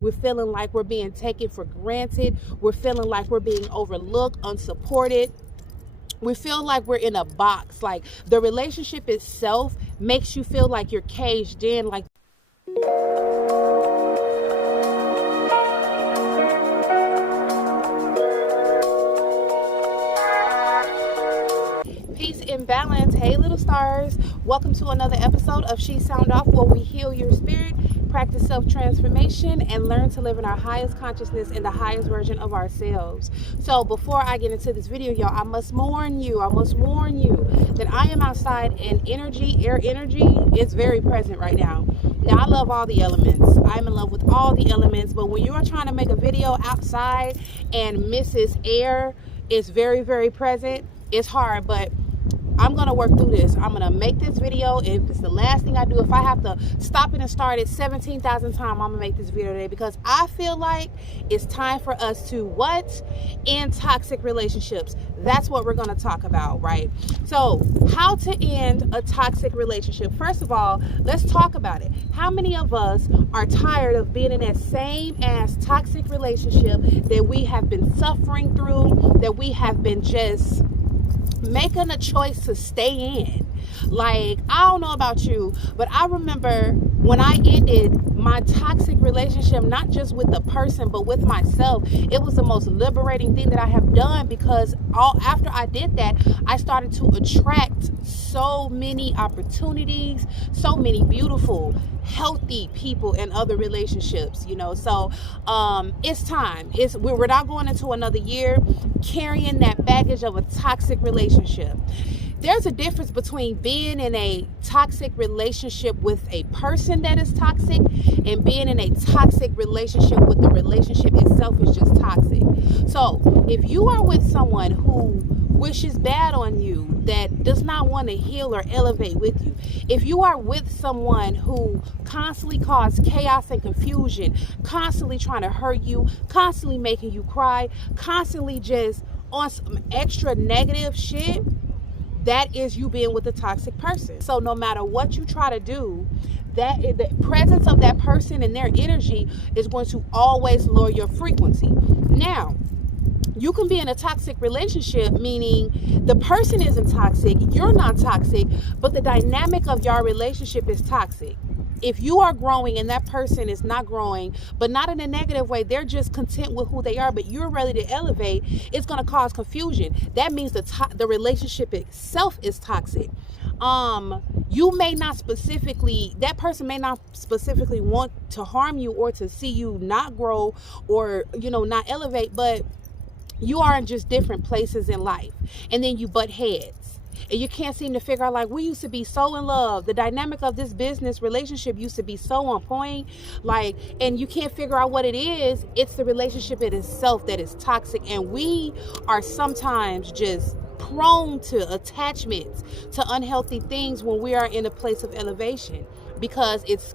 We're feeling like we're being taken for granted. We're feeling like we're being overlooked, unsupported. We feel like we're in a box. Like the relationship itself makes you feel like you're caged in. Like peace and balance. Hey, little stars. Welcome to another episode of She Sound Off, where we heal your spirit, practice self-transformation, and learn to live in our highest consciousness and the highest version of ourselves. So before I get into this video, y'all, I must warn you that I am outside and air energy is very present right now. Now, I love all the elements. I'm in love with all the elements, but when you're trying to make a video outside and Mrs. Air is very, very present, it's hard, but I'm going to work through this. I'm going to make this video. If it's the last thing I do, if I have to stop it and start it 17,000 times, I'm going to make this video today, because I feel like it's time for us to end toxic relationships. That's what we're going to talk about, right? So how to end a toxic relationship. First of all, let's talk about it. How many of us are tired of being in that same ass toxic relationship that we have been suffering through, that we have been just making a choice to stay in? Like, I don't know about you, but I remember when I ended my toxic relationship, not just with the person, but with myself, it was the most liberating thing that I have done, because after I did that, I started to attract so many opportunities, so many beautiful, healthy people in other relationships, so it's time. We're not going into another year carrying that baggage of a toxic relationship. There's a difference between being in a toxic relationship with a person that is toxic and being in a toxic relationship with the relationship itself is just toxic. So if you are with someone who wishes bad on you, that does not want to heal or elevate with you, if you are with someone who constantly causes chaos and confusion, constantly trying to hurt you, constantly making you cry, constantly just on some extra negative shit, that is you being with a toxic person. So no matter what you try to do, that the presence of that person and their energy is going to always lower your frequency. Now, you can be in a toxic relationship, meaning the person isn't toxic, you're not toxic, but the dynamic of your relationship is toxic. If you are growing and that person is not growing, but not in a negative way, they're just content with who they are, but you're ready to elevate, it's going to cause confusion. That means the relationship itself is toxic. You may not specifically, that person may not specifically want to harm you or to see you not grow or, not elevate, but you are in just different places in life. And then you butt heads. And you can't seem to figure out, like, we used to be so in love. The dynamic of this business relationship used to be so on point. Like, and you can't figure out what it is. It's the relationship in itself that is toxic. And we are sometimes just prone to attachments, to unhealthy things when we are in a place of elevation, because it's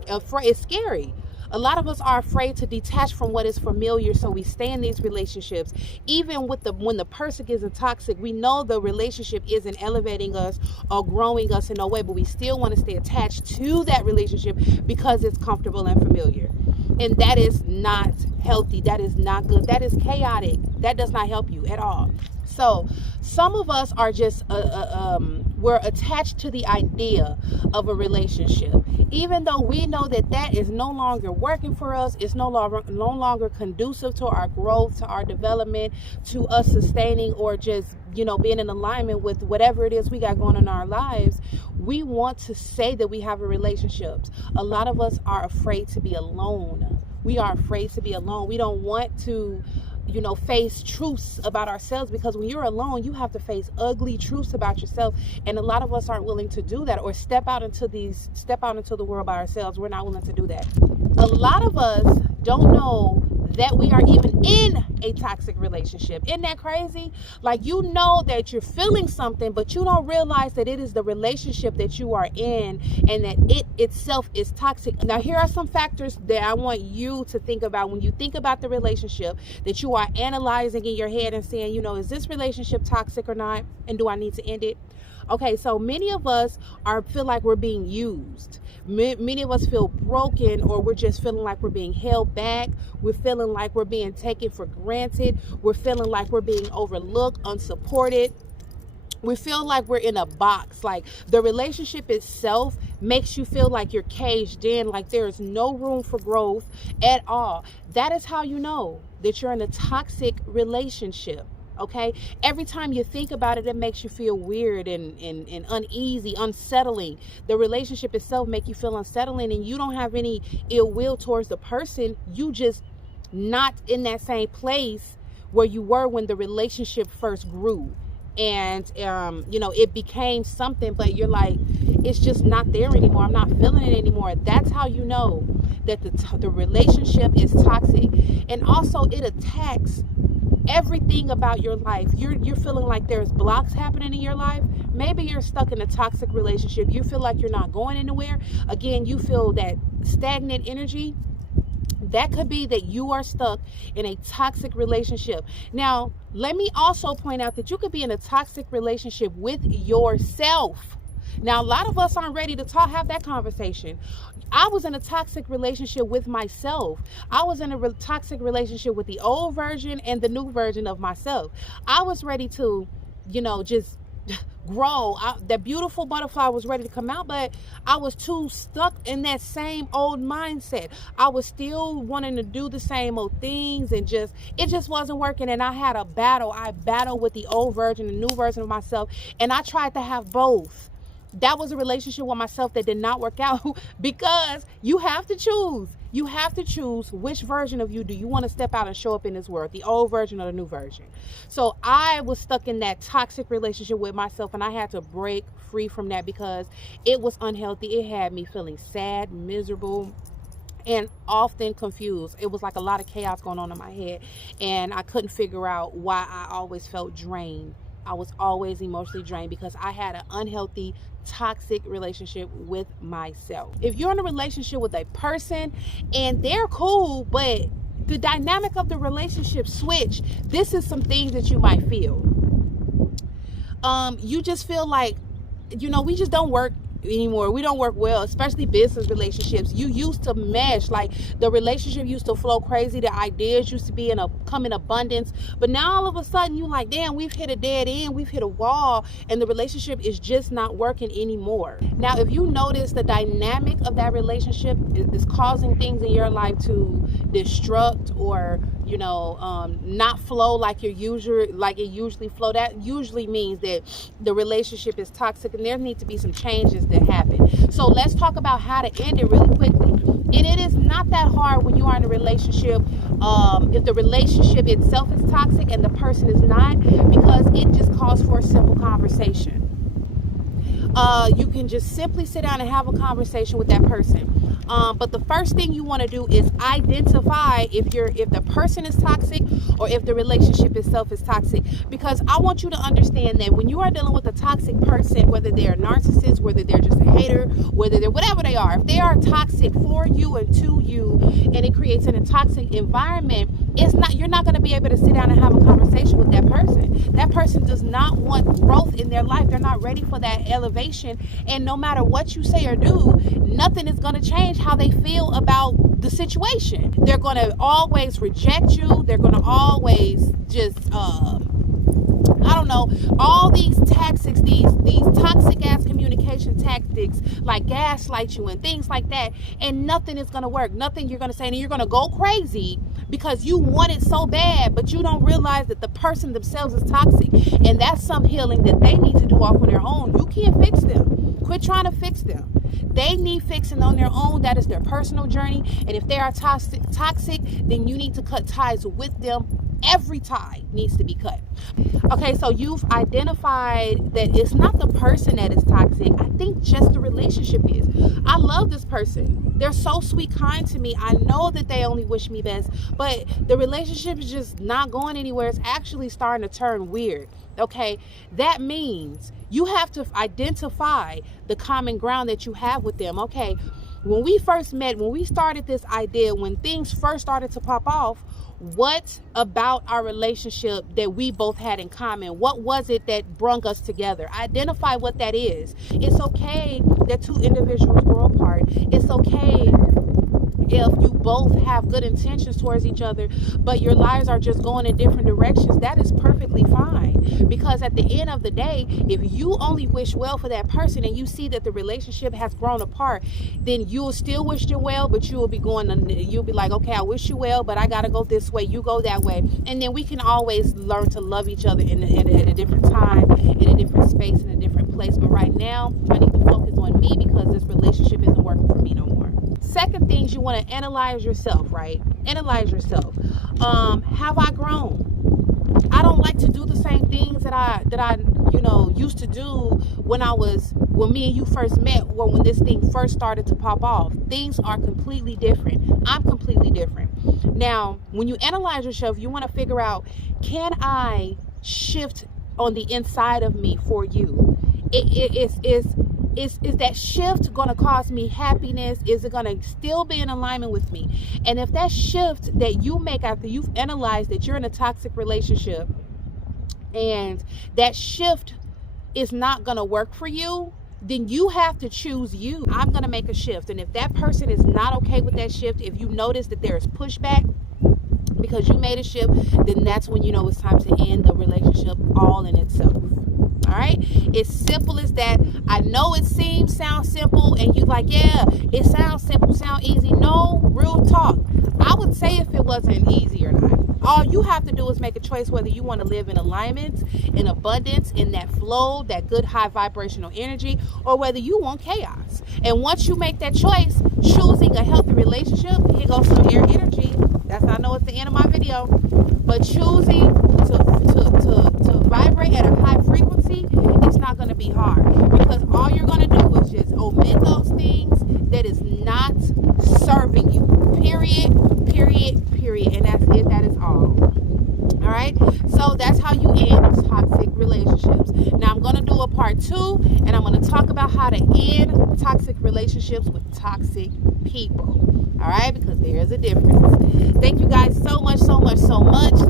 scary. A lot of us are afraid to detach from what is familiar, so we stay in these relationships. Even when the person isn't toxic, we know the relationship isn't elevating us or growing us in no way, but we still want to stay attached to that relationship because it's comfortable and familiar. And that is not healthy. That is not good. That is chaotic. That does not help you at all. So some of us are just we're attached to the idea of a relationship, even though we know that is no longer working for us. It's no longer conducive to our growth, to our development, to us sustaining or just being in alignment with whatever it is we got going on in our lives. We want to say that we have a relationship. A lot of us are afraid to be alone. We are afraid to be alone. We don't want to face truths about ourselves, because when you're alone, you have to face ugly truths about yourself. And a lot of us aren't willing to do that, or step out into the world by ourselves. We're not willing to do that. A lot of us don't know that we are even in a toxic relationship. Isn't that crazy? Like, that you're feeling something, but you don't realize that it is the relationship that you are in and that it itself is toxic. Now, here are some factors that I want you to think about when you think about the relationship that you are analyzing in your head and saying, is this relationship toxic or not? And do I need to end it? Okay, so many of us feel like we're being used. Many of us feel broken, or we're just feeling like we're being held back. We're feeling like we're being taken for granted. We're feeling like we're being overlooked, unsupported. We feel like we're in a box. Like the relationship itself makes you feel like you're caged in, like there is no room for growth at all. That is how you know that you're in a toxic relationship. Okay, every time you think about it, it makes you feel weird and uneasy, unsettling. The relationship itself make you feel unsettling, and you don't have any ill will towards the person. You just not in that same place where you were when the relationship first grew. And it became something, but you're like, it's just not there anymore. I'm not feeling it anymore. That's how you know that the relationship is toxic. And also it attacks everything about your life. You're feeling like there's blocks happening in your life. Maybe you're stuck in a toxic relationship. You feel like you're not going anywhere. Again, you feel that stagnant energy. That could be that you are stuck in a toxic relationship. Now, let me also point out that you could be in a toxic relationship with yourself. Now, a lot of us aren't ready to have that conversation. I was in a toxic relationship with myself. I was in a toxic relationship with the old version and the new version of myself. I was ready to, just grow. That beautiful butterfly was ready to come out, but I was too stuck in that same old mindset. I was still wanting to do the same old things, and it just wasn't working. And I had a battle. I battled with the old version, the new version of myself, and I tried to have both. That was a relationship with myself that did not work out because you have to choose. You have to choose which version of you do you want to step out and show up in this world, the old version or the new version. So I was stuck in that toxic relationship with myself, and I had to break free from that because it was unhealthy. It had me feeling sad, miserable, and often confused. It was like a lot of chaos going on in my head, and I couldn't figure out why I always felt drained. I was always emotionally drained because I had an unhealthy, toxic relationship with myself. If you're in a relationship with a person and they're cool, but the dynamic of the relationship switch, this is some things that you might feel. You just feel like, we just don't work anymore. We don't work well, especially business relationships. You used to mesh, like the relationship used to flow crazy. The ideas used to come in abundance, but now all of a sudden you like, damn, we've hit a dead end, we've hit a wall, and the relationship is just not working anymore. Now, if you notice the dynamic of that relationship is causing things in your life to destruct or not flow like it usually flow, that usually means that the relationship is toxic, and there need to be some changes that happen. So let's talk about how to end it really quickly. And it is not that hard when you are in a relationship, if the relationship itself is toxic and the person is not, because it just calls for a simple conversation. You can just simply sit down and have a conversation with that person. But the first thing you want to do is identify if the person is toxic or if the relationship itself is toxic. Because I want you to understand that when you are dealing with a toxic person, whether they're a narcissist, whether they're just a hater, whether they're whatever they are, if they are toxic for you and to you, and it creates a toxic environment, you're not going to be able to sit down and have a conversation with that person. That person does not want growth in their life. They're not ready for that elevation. And no matter what you say or do, nothing is going to change how they feel about the situation. They're going to always reject you. They're going to always just, all these tactics, these toxic ass communication tactics, like gaslight you and things like that. And nothing is going to work. Nothing you're going to say. And you're going to go crazy because you want it so bad, but you don't realize that the person themselves is toxic. And that's some healing that they need to do off on their own. You can't fix them. Quit trying to fix them. They need fixing on their own. That is their personal journey. And if they are toxic, then you need to cut ties with them. Every tie needs to be cut. Okay, so you've identified that it's not the person that is toxic. I think just the relationship is. I love this person. They're so sweet, kind to me. I know that they only wish me best, but the relationship is just not going anywhere. It's actually starting to turn weird. Okay, that means you have to identify the common ground that you have with them. Okay, when we first met, when we started this idea, when things first started to pop off, what about our relationship that we both had in common? What was it that brought us together? Identify what that is. It's okay that two individuals grow apart. It's okay if you both have good intentions towards each other, but your lives are just going in different directions. That is perfectly fine, because at the end of the day, if you only wish well for that person and you see that the relationship has grown apart, then you'll still wish them well, but you'll be like, okay, I wish you well, but I gotta go this way, you go that way. And then we can always learn to love each other in a different time, in a different space, in a different place. But right now, I need to focus on me, because this relationship isn't working for me no more. Second things, you want to analyze yourself, right? Analyze yourself. Have I grown? I don't like to do the same things that I used to do when me and you first met, or when this thing first started to pop off. Things are completely different. I'm completely different. Now, when you analyze yourself, you want to figure out, can I shift on the inside of me for you? Is that shift going to cause me happiness? Is it going to still be in alignment with me? And if that shift that you make after you've analyzed that you're in a toxic relationship, and that shift is not going to work for you, then you have to choose you. I'm going to make a shift. And if that person is not okay with that shift, if you notice that there is pushback because you made a shift, then that's when you know it's time to end the relationship all in itself. All right, it's simple as that. I know it sounds simple, and you like, yeah, it sounds simple, sound easy. No, real talk. I would say if it wasn't easy or not. All you have to do is make a choice whether you want to live in alignment, in abundance, in that flow, that good high vibrational energy, or whether you want chaos. And once you make that choice, choosing a healthy relationship, here goes some air energy. I know it's the end of my video, but choosing to vibrate at a high frequency, it's not going to be hard, because all you're going to do is just omit those things that is not serving you. Period. And that's it. That is all. All right. So that's how you end toxic relationships. Now I'm going to do a part 2, and I'm going to talk about how to end toxic relationships with toxic people. All right, because there is a difference. Thank you guys so much.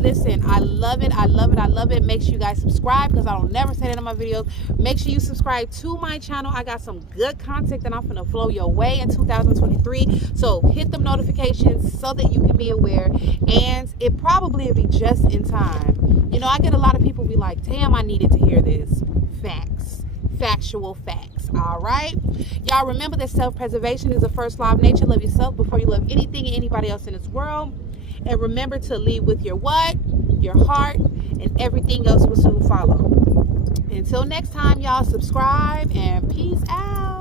Listen, I love it. Make sure you guys subscribe, because I don't never say that in my videos. Make sure you subscribe to my channel. I got some good content that I'm going to flow your way in 2023. So hit them notifications so that you can be aware. And it probably will be just in time. You know, I get a lot of people be like, damn, I needed to hear this. Factual facts. All right, y'all, remember that self-preservation is the first law of nature. Love yourself before you love anything and anybody else in this world. And remember to lead with your what? Your heart, and everything else will soon follow. Until next time, y'all, subscribe and peace out.